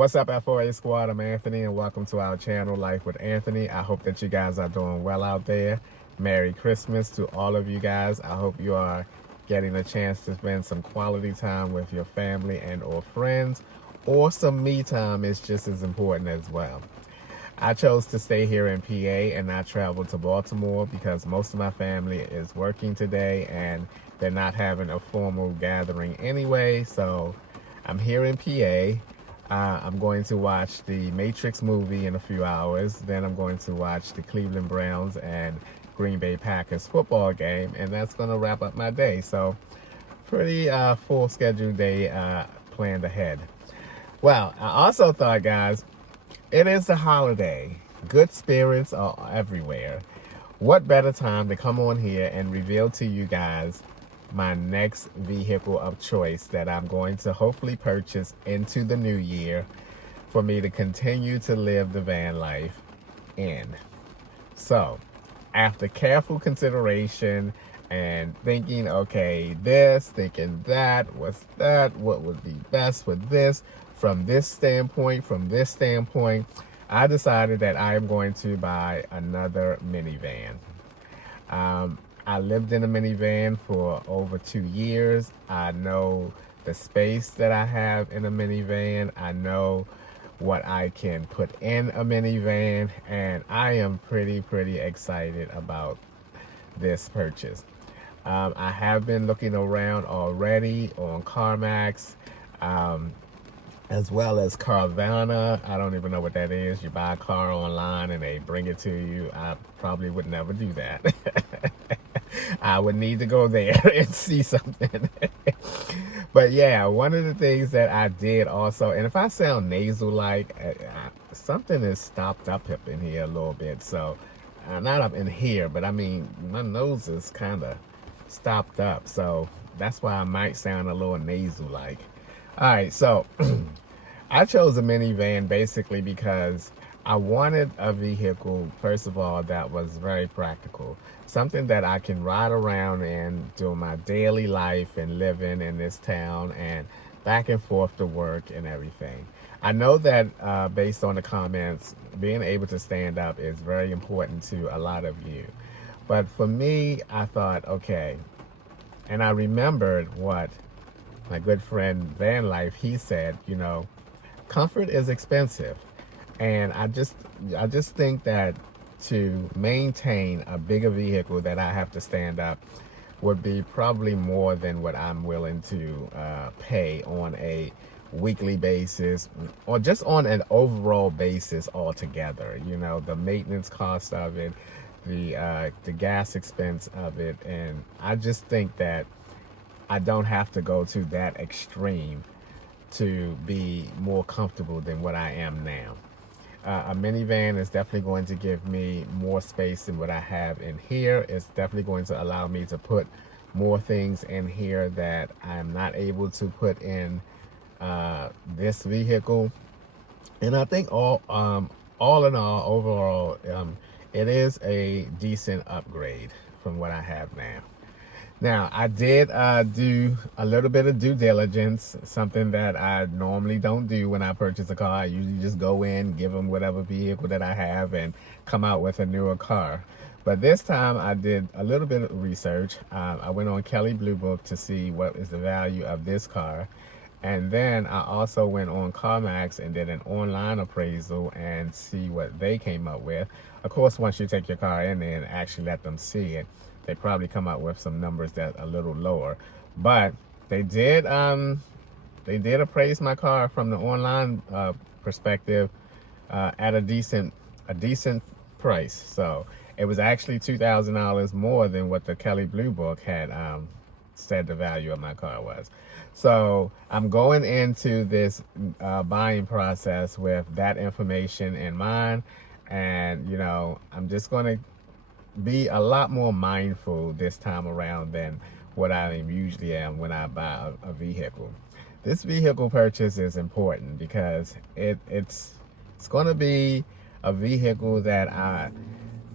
What's up, FOA Squad? I'm Anthony, and welcome to our channel, Life with Anthony. I hope that you guys are doing well out there. Merry Christmas to all of you guys. I hope you are getting a chance to spend some quality time with your family and or friends, or some me time is just as important as well. I chose to stay here in PA and not travel to Baltimore because most of my family is working today and they're not having a formal gathering anyway. So I'm here in PA. I'm going to watch the Matrix movie in a few hours. Then I'm going to watch the Cleveland Browns and Green Bay Packers football game, and that's going to wrap up my day. So pretty full schedule day planned ahead. Well, I also thought, guys, it is a holiday. Good spirits are everywhere. What better time to come on here and reveal to you guys my next vehicle of choice that I'm going to hopefully purchase into the new year for me to continue to live the van life in. So, after careful consideration and thinking, okay, thinking that, what would be best with this, from this standpoint, I decided that I am going to buy another minivan. I lived in a minivan for over 2 years. I know the space that I have in a minivan. I know what I can put in a minivan, and I am pretty excited about this purchase. I have been looking around already on CarMax, as well as Carvana. I don't even know what that is. You buy a car online and they bring it to you. I probably would never do that. I would need to go there and see something. But yeah, one of the things that I did also, and if I sound nasal-like, something is stopped up in here a little bit. So, not up in here, but I mean, my nose is kind of stopped up. So that's why I might sound a little nasal-like. All right, so I chose a minivan basically because I wanted a vehicle, first of all, that was very practical. Something that I can ride around in during my daily life and living in this town and back and forth to work and everything. I know that based on the comments, being able to stand up is very important to a lot of you. But for me, I thought, okay, and I remembered what my good friend Van Life, he said, you know, comfort is expensive. And I just think that to maintain a bigger vehicle that I have to stand up would be probably more than what I'm willing to pay on a weekly basis or just on an overall basis altogether. You know, the maintenance cost of it, the gas expense of it. And I just think that I don't have to go to that extreme to be more comfortable than what I am now. A minivan is definitely going to give me more space than what I have in here. It's definitely going to allow me to put more things in here that I'm not able to put in this vehicle. And I think all in all, overall, it is a decent upgrade from what I have now. Now, I did do a little bit of due diligence, something that I normally don't do when I purchase a car. I usually just go in, give them whatever vehicle that I have, and come out with a newer car. But this time, I did a little bit of research. I went on Kelley Blue Book to see what is the value of this car. And then I also went on CarMax and did an online appraisal and see what they came up with. Of course, once you take your car in there and actually let them see it, they probably come out with some numbers that are a little lower. But they did appraise my car from the online perspective at a decent price. So it was actually $2,000 more than what the Kelley Blue Book had said the value of my car was. So I'm going into this buying process with that information in mind, and you know, I'm just going to be a lot more mindful this time around than what I usually am when I buy a vehicle. This vehicle purchase is important because it's going to be a vehicle that I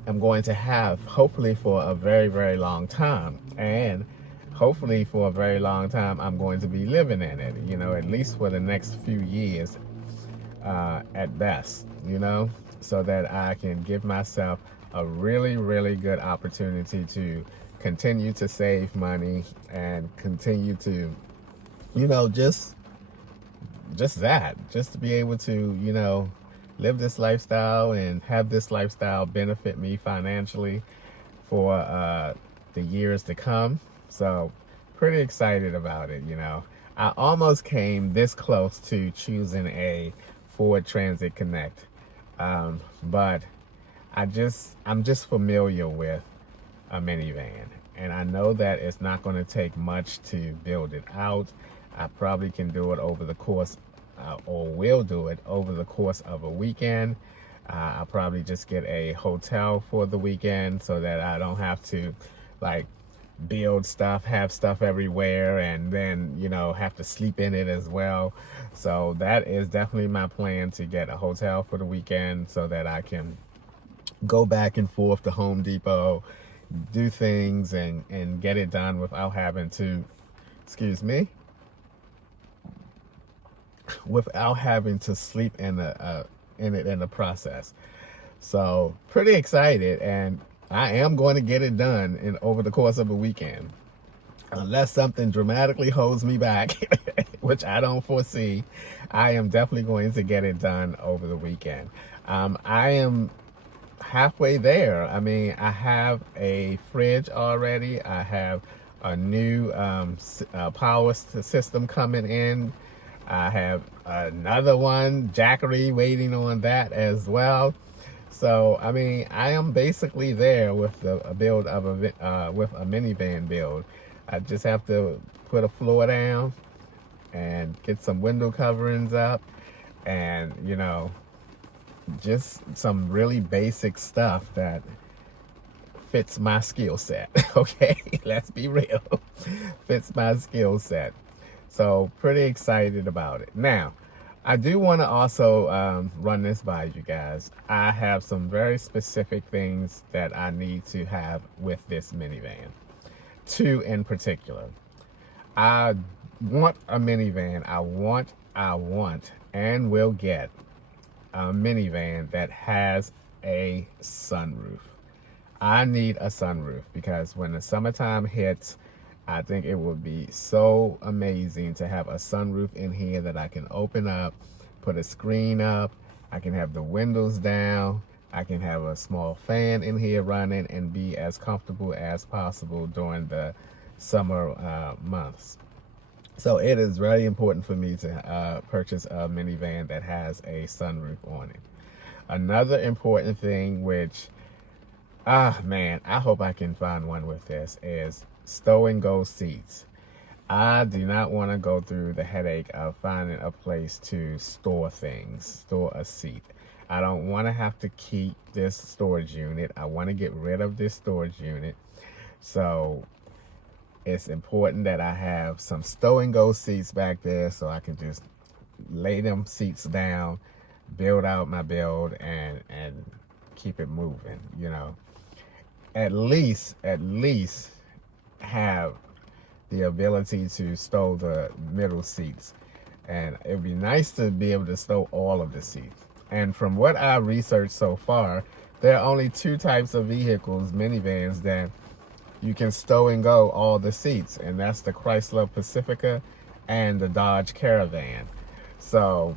am going to have hopefully for a very long time, and hopefully for a very long time I'm going to be living in it, you know, at least for the next few years. at best, you know, so that I can give myself a really, really good opportunity to continue to save money and continue to, you know, just to be able to, you know, live this lifestyle and have this lifestyle benefit me financially for the years to come. So pretty excited about it, you know. I almost came this close to choosing a Ford Transit Connect, but I'm just familiar with a minivan, and I know that it's not going to take much to build it out. I probably can do it over the course, or will do it over the course of a weekend. I'll probably just get a hotel for the weekend so that I don't have to like build stuff, have stuff everywhere, and then, you know, have to sleep in it as well. So that is definitely my plan, to get a hotel for the weekend so that I can go back and forth to Home Depot, do things and get it done without having to, excuse me, without having to sleep in it in the process. So pretty excited, and I am going to get it done over the course of a weekend, unless something dramatically holds me back, which I don't foresee. I am definitely going to get it done over the weekend. I am halfway there. I mean, I have a fridge already. I have a new power system coming in. I have another one, Jackery, waiting on that as well. So, I mean, I am basically there with a build of with a minivan build. I just have to put a floor down and get some window coverings up, and, you know, just some really basic stuff that fits my skill set. Okay, let's be real. Fits my skill set. So pretty excited about it. Now, I do want to also run this by you guys. I have some very specific things that I need to have with this minivan. Two in particular. I want a minivan. I want and will get a minivan that has a sunroof. I need a sunroof because when the summertime hits, I think it would be so amazing to have a sunroof in here that I can open up, put a screen up, I can have the windows down, I can have a small fan in here running, and be as comfortable as possible during the summer months. So it is very important for me to purchase a minivan that has a sunroof on it. Another important thing, which, man, I hope I can find one with this, is stow and go seats. I do not want to go through the headache of finding a place to store things, store a seat. I don't want to have to keep this storage unit. I want to get rid of this storage unit. So it's important that I have some stow and go seats back there so I can just lay them seats down, build out my build, and keep it moving, you know. At least have the ability to stow the middle seats, and it'd be nice to be able to stow all of the seats. And from what I researched so far, there are only two types of vehicles, minivans, that you can stow and go all the seats, and that's the Chrysler Pacifica and the Dodge Caravan. So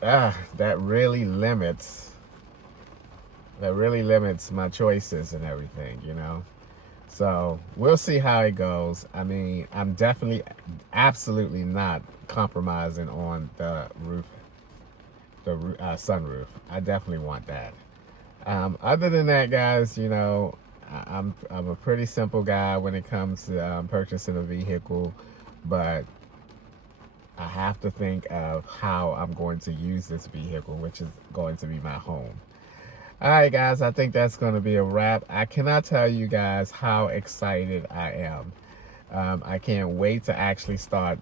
that really limits my choices and everything, you know. So we'll see how it goes. I mean, I'm definitely, absolutely not compromising on the roof, the sunroof. I definitely want that. Other than that, guys, you know, I'm a pretty simple guy when it comes to purchasing a vehicle, but I have to think of how I'm going to use this vehicle, which is going to be my home. All right, guys, I think that's going to be a wrap. I cannot tell you guys how excited I am. I can't wait to actually start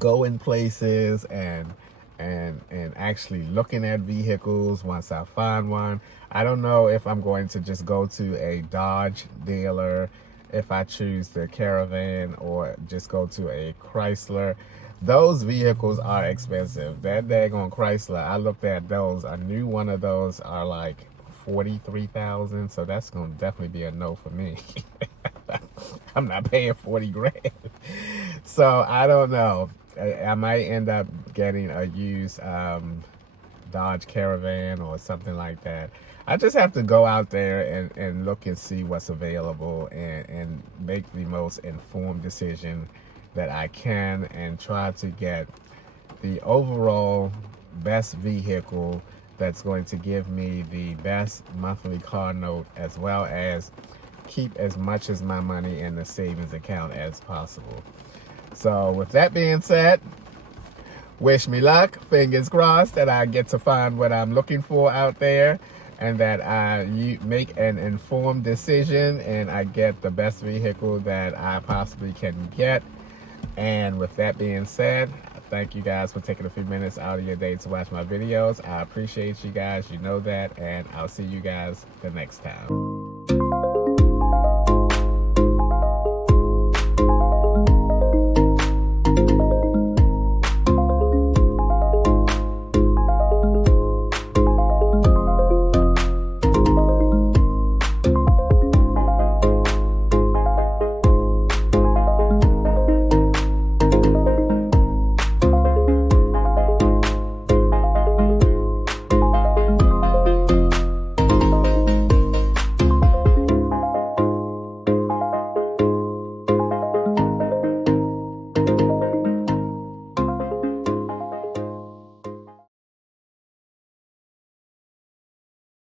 going places and actually looking at vehicles once I find one. I don't know if I'm going to just go to a Dodge dealer if I choose the Caravan, or just go to a Chrysler. those vehicles are expensive. That daggone Chrysler, I looked at those. A new one of those are like 43,000. So that's gonna definitely be a no for me. I'm not paying 40 grand. So I don't know. I might end up getting a used Dodge Caravan or something like that. I just have to go out there and look and see what's available and make the most informed decision that I can and try to get the overall best vehicle that's going to give me the best monthly car note, as well as keep as much as my money in the savings account as possible. So with that being said, wish me luck. Fingers crossed that I get to find what I'm looking for out there, and that I make an informed decision and I get the best vehicle that I possibly can get. And with that being said, thank you guys for taking a few minutes out of your day to watch my videos. I appreciate you guys, you know that, and I'll see you guys the next time.